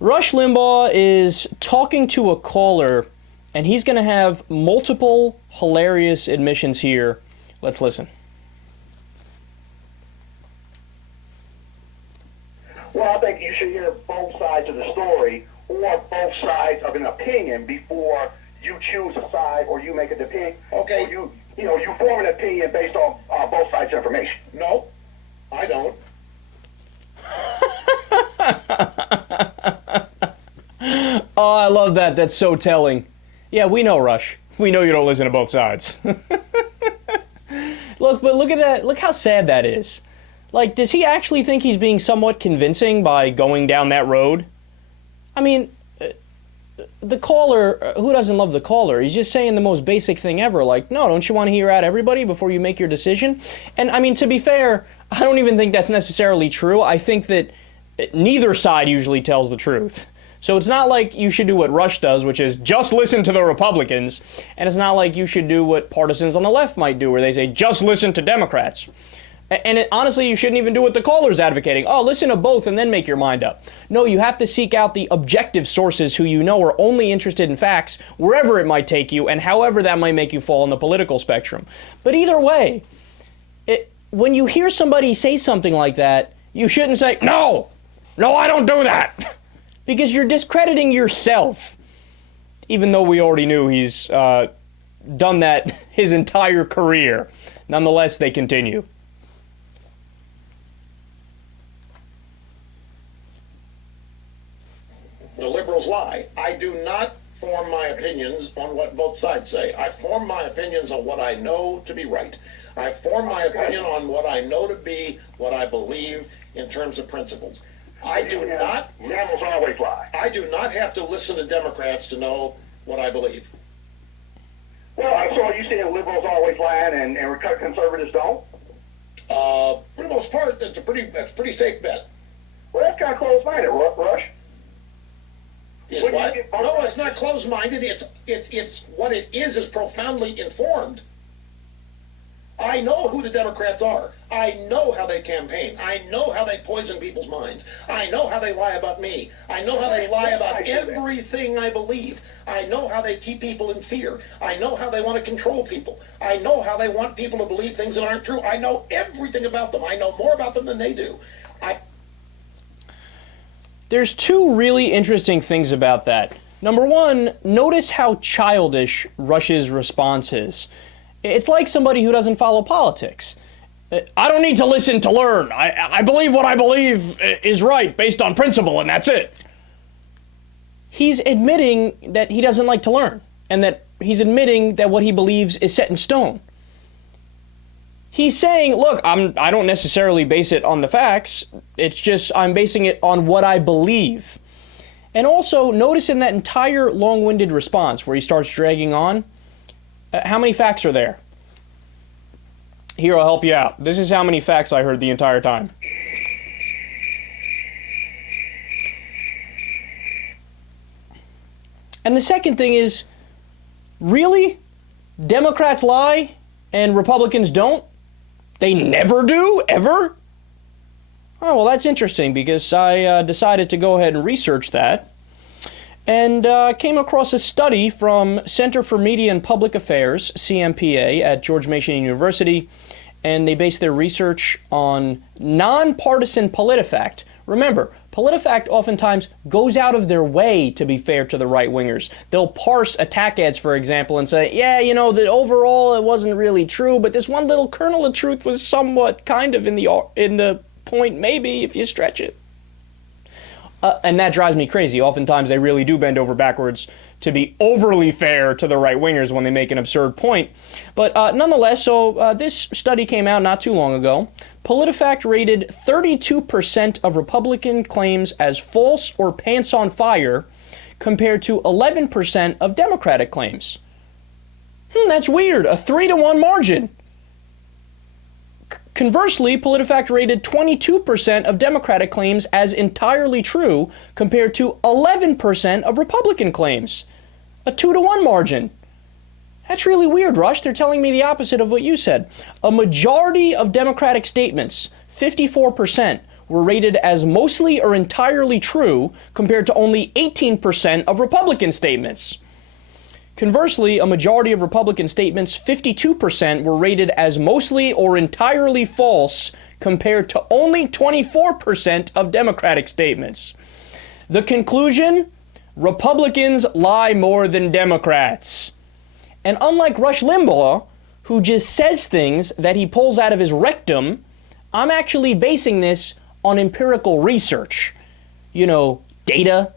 Rush Limbaugh is talking to a caller, and he's going to have multiple hilarious admissions here. Let's listen. Well, I think you should hear both sides of the story or both sides of an opinion before you choose a side or you make a opinion. Okay. Or you form an opinion based on both sides' information. No, I don't. Oh, I love that. That's so telling. Yeah, we know, Rush. We know you don't listen to both sides. Look at that. Look how sad that is. Like, does he actually think he's being somewhat convincing by going down that road? I mean, the caller, who doesn't love the caller? He's just saying the most basic thing ever. Like, no, don't you want to hear out everybody before you make your decision? And, I mean, to be fair, I don't even think that's necessarily true. I think that neither side usually tells the truth. So it's not like you should do what Rush does, which is just listen to the Republicans. And it's not like you should do what partisans on the left might do, where they say, just listen to Democrats. And honestly, you shouldn't even do what the caller's advocating. Oh, listen to both and then make your mind up. No, you have to seek out the objective sources who you know are only interested in facts, wherever it might take you, and however that might make you fall on the political spectrum. But either way, when you hear somebody say something like that, you shouldn't say, no, I don't do that. Because you're discrediting yourself. Even though we already knew he's done that his entire career. Nonetheless, they continue. The liberals lie. I do not form my opinions on what both sides say. I form my opinions on what I know to be right. I form my opinion on what I know to be what I believe in terms of principles. I do not have to listen to Democrats to know what I believe. Well, so are you saying liberals always lie and conservatives don't? For the most part, that's a pretty safe bet. Well, that's kind of close-minded, Rush. Is what? No, it's not closed-minded. It's what it is profoundly informed. I know who the Democrats are. I know how they campaign. I know how they poison people's minds. I know how they lie about me. I know how they lie about everything I believe. I know how they keep people in fear. I know how they want to control people. I know how they want people to believe things that aren't true. I know everything about them. I know more about them than they do. There's two really interesting things about that. Number one, notice how childish Rush's response is. It's like somebody who doesn't follow politics. I don't need to listen to learn. I believe what I believe is right based on principle, and that's it. He's admitting that he doesn't like to learn, and that he's admitting that what he believes is set in stone. He's saying, look, I don't necessarily base it on the facts. It's just I'm basing it on what I believe. And also, notice in that entire long-winded response where he starts dragging on, how many facts are there? Here, I'll help you out. This is how many facts I heard the entire time. And the second thing is, really? Democrats lie and Republicans don't? They never do? Ever? Oh, well, that's interesting because I decided to go ahead and research that. And came across a study from Center for Media and Public Affairs, CMPA, at George Mason University, and they based their research on nonpartisan PolitiFact. Remember, PolitiFact oftentimes goes out of their way to be fair to the right-wingers. They'll parse attack ads, for example, and say, yeah, you know, that overall it wasn't really true, but this one little kernel of truth was somewhat kind of in the point, maybe, if you stretch it. And that drives me crazy. Oftentimes they really do bend over backwards to be overly fair to the right-wingers when they make an absurd point. But nonetheless, so this study came out not too long ago. PolitiFact rated 32% of Republican claims as false or pants on fire compared to 11% of Democratic claims. That's weird. A 3-to-1 margin. Conversely, PolitiFact rated 22% of Democratic claims as entirely true compared to 11% of Republican claims. A 2-to-1 margin. That's really weird, Rush. They're telling me the opposite of what you said. A majority of Democratic statements, 54%, were rated as mostly or entirely true compared to only 18% of Republican statements. Conversely, a majority of Republican statements, 52%, were rated as mostly or entirely false compared to only 24% of Democratic statements. The conclusion? Republicans lie more than Democrats. And unlike Rush Limbaugh, who just says things that he pulls out of his rectum, I'm actually basing this on empirical research. Data,